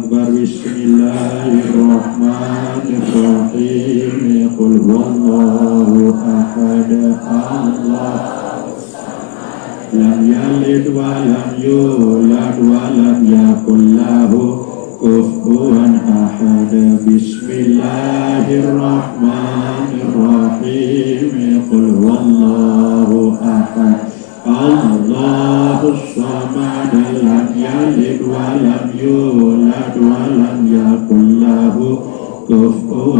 أكبر بسم الله الرحمن الرحيم قل هو الله أحد الله لم يلد ولم يولد ولم يكن له كفوا أحد بسم الله الرحمن الرحيم قل هو الله أحد الله الصمد لم يلد ولم يولد ولم يكن له كفوا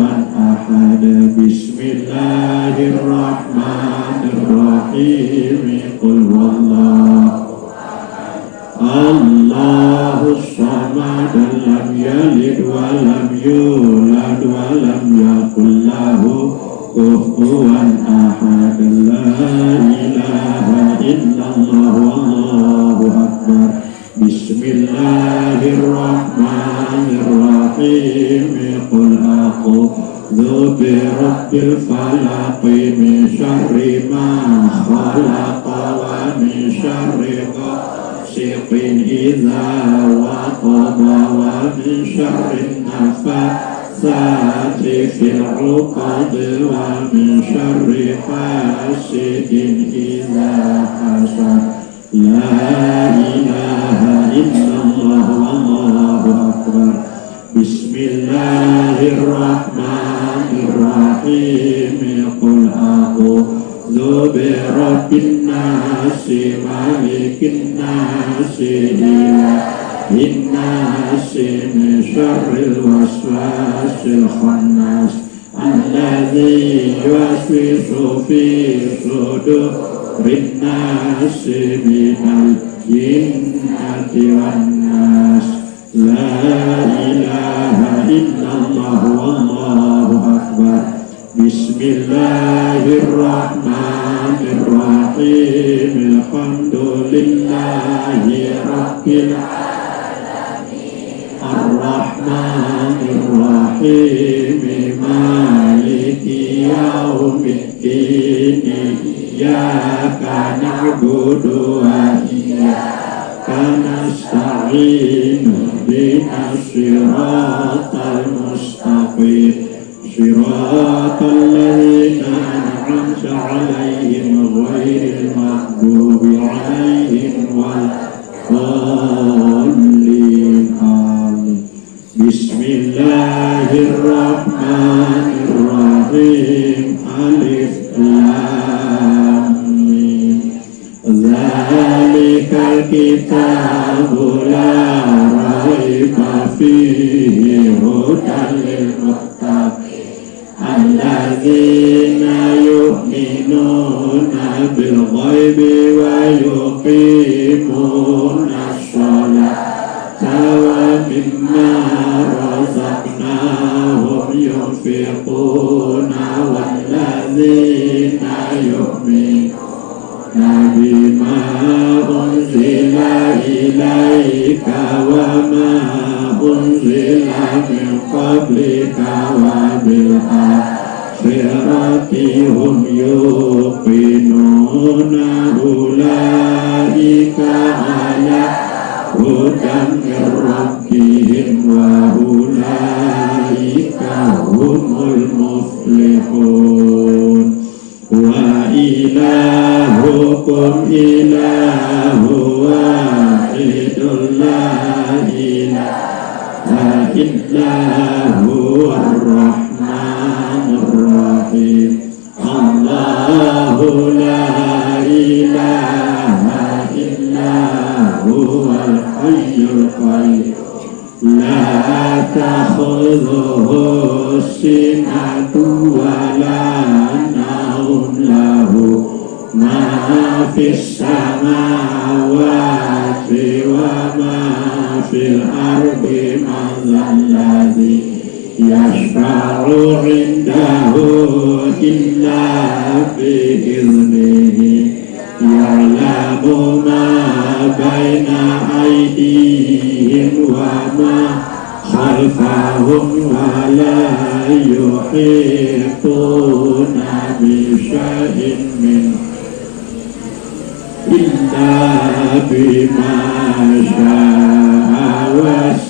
أحد بسم الله الرحمن الرحيم قل هو الله الله الصمد لم يلد ولم يولد ولم يكن له كفوا أحد لا إله إلا الله والله أكبر بسم الله الرحمن الرحيم قل أعوذ برب الفلق من شر ما خلق ومن شر غاسق إذا وقب ومن شر النفاثات في العقد ومن شر حاسد إذا حسد لا إله إلا الله والله أكبر بسم الله الرحمن الرحيم قل أعوذ برب الناس مالك الناس إله الناس من شر الوسواس الخناس الذي يوسوس في صدور الناس من الجنة والناس لا إله إلا الله والله أكبر بسم الله الرحمن الرحيم الحمد لله رب العالمين الرحمن الرحيم مالك يوم الدين إياك نعبد وإياك نستعين اهدنا الصراط المستقيم صراط الذين أنعمت عليهم غير المغضوب عليهم ولا الضالين آمين بسم الله الرحمن الرحيم ألف لام ميم ذلك الكتاب لا ريب فيه هدى للمتقين الذين يؤمنون بالغيب ويقيمون الصلاة ومما رزقناهم ينفقون والذين يؤمنون بما أنزل إليك وما أنزل من قبلك وبالآخرة هم يوقنون أولئك على هدى من ربهم وأولئك هم المفلحون وإلهكم إله واحد لا إله إلا هو الرحمن الرحيم الله لا إله إلا هو الحي القيوم لا تأخذه سنة ولا نوم له ما في السماوات وما في الأرض من الذي يشفع عنده إلا بإذنه يعلم ما بين أيديهم وما خلفهم ولا يحيطون بشيء منه إلا بما شاء وسع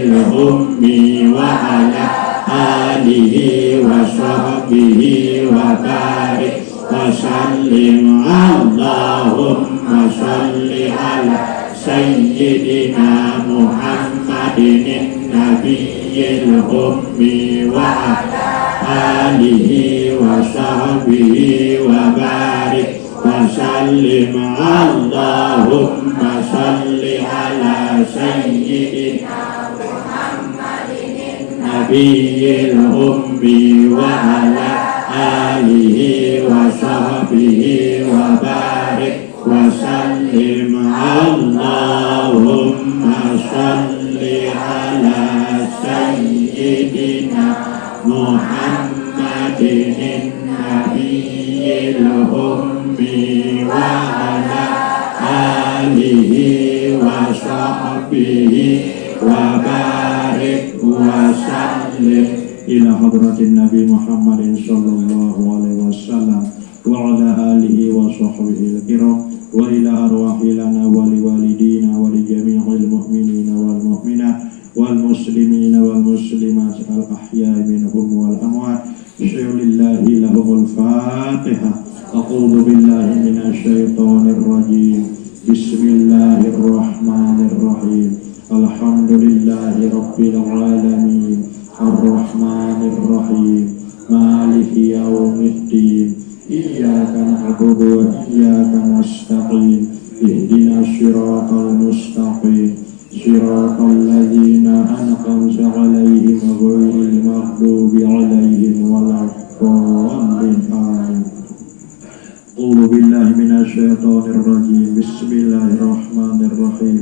الأمي وعلى آله وصحبه وبارك وسلم اللهم صل على سيدنا محمد النبي الأمي وعلى آله وصحبه وبارك وسلم اللهم صل على سيدنا محمد النبي الأمي وعلى آله وصحبه وبارك وسلم اللهم صل على سيدنا محمد النبي الأمي وعلى آله وصحبه وبارك وسلم إلى حضرة النبي محمد صلى الله عليه وسلم وعلى آله وصحبه الكرام وإلى أرواح لنا ولوالدينا ولجميع المؤمنين والمؤمنات والمسلمين والمسلمات الأحياء منهم والأموات شيء لله لهم الفاتحة أعوذ بالله من الشيطان الرجيم بسم الله الرحمن الرحيم الحمد لله رب العالمين الرحمن الرحيم مالك يوم الدين إياك نعبد وإياك نستعين اهدنا الصراط المستقيم صراط الذين أنعمت عليهم غير المغضوب عليهم ولا الضالين آمين. أعوذ بالله من الشيطان الرجيم بسم الله الرحمن الرحيم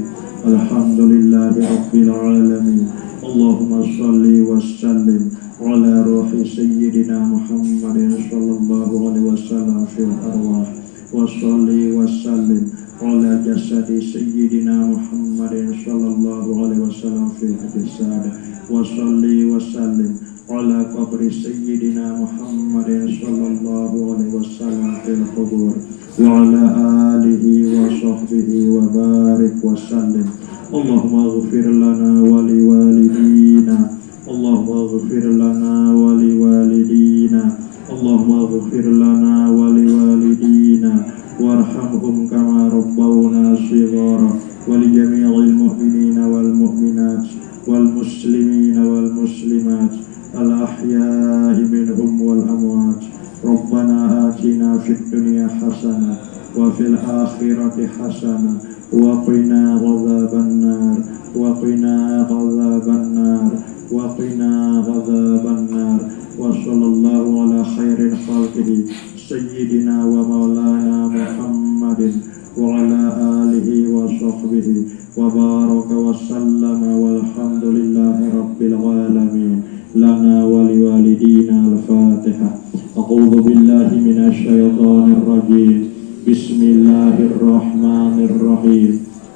الحمد لله رب العالمين اللهم صل وسلم على روح سيدنا محمد صلى الله عليه وسلم في الأرواح وصل وسلم على جسد سيدنا محمد صلى الله عليه وسلم في الأجساد وصل وسلم على قبر سيدنا محمد صلى الله عليه وسلم في القبور وعلى آله وصحبه وبارك وسلم اللهم اغفر لنا ولوالدينا اللهم اغفر لنا ولوالدينا اللهم اغفر لنا ولوالدينا وارحمهم كما ربونا صغارا ولجميع المؤمنين والمؤمنات والمسلمين والمسلمات الأحياء منهم والأموات ربنا آتنا في الدنيا حسنة وفي الآخرة حسنة وقنا عذاب النار وقنا عذاب النار وقنا عذاب النار وصلى الله على خير خلقه سيدنا ومولانا محمد وعلى آله وصحبه وبارك وسلم والحمد لله رب العالمين لنا ولوالدينا الفاتحة أعوذ بالله من الشيطان الرجيم بسم الله الرحمن الرحيم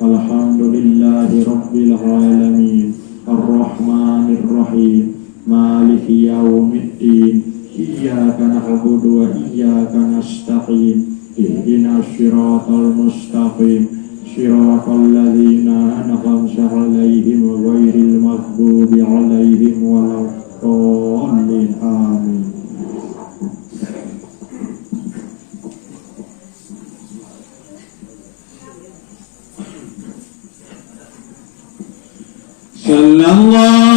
الحمد لله رب العالمين الرحمن الرحيم مالك يوم الدين إياك نعبد وإياك نستعين اهدنا الصراط المستقيم صراط الذين أنعمت عليهم غير المغضوب عليهم ولا الضالين آمين. صلى الله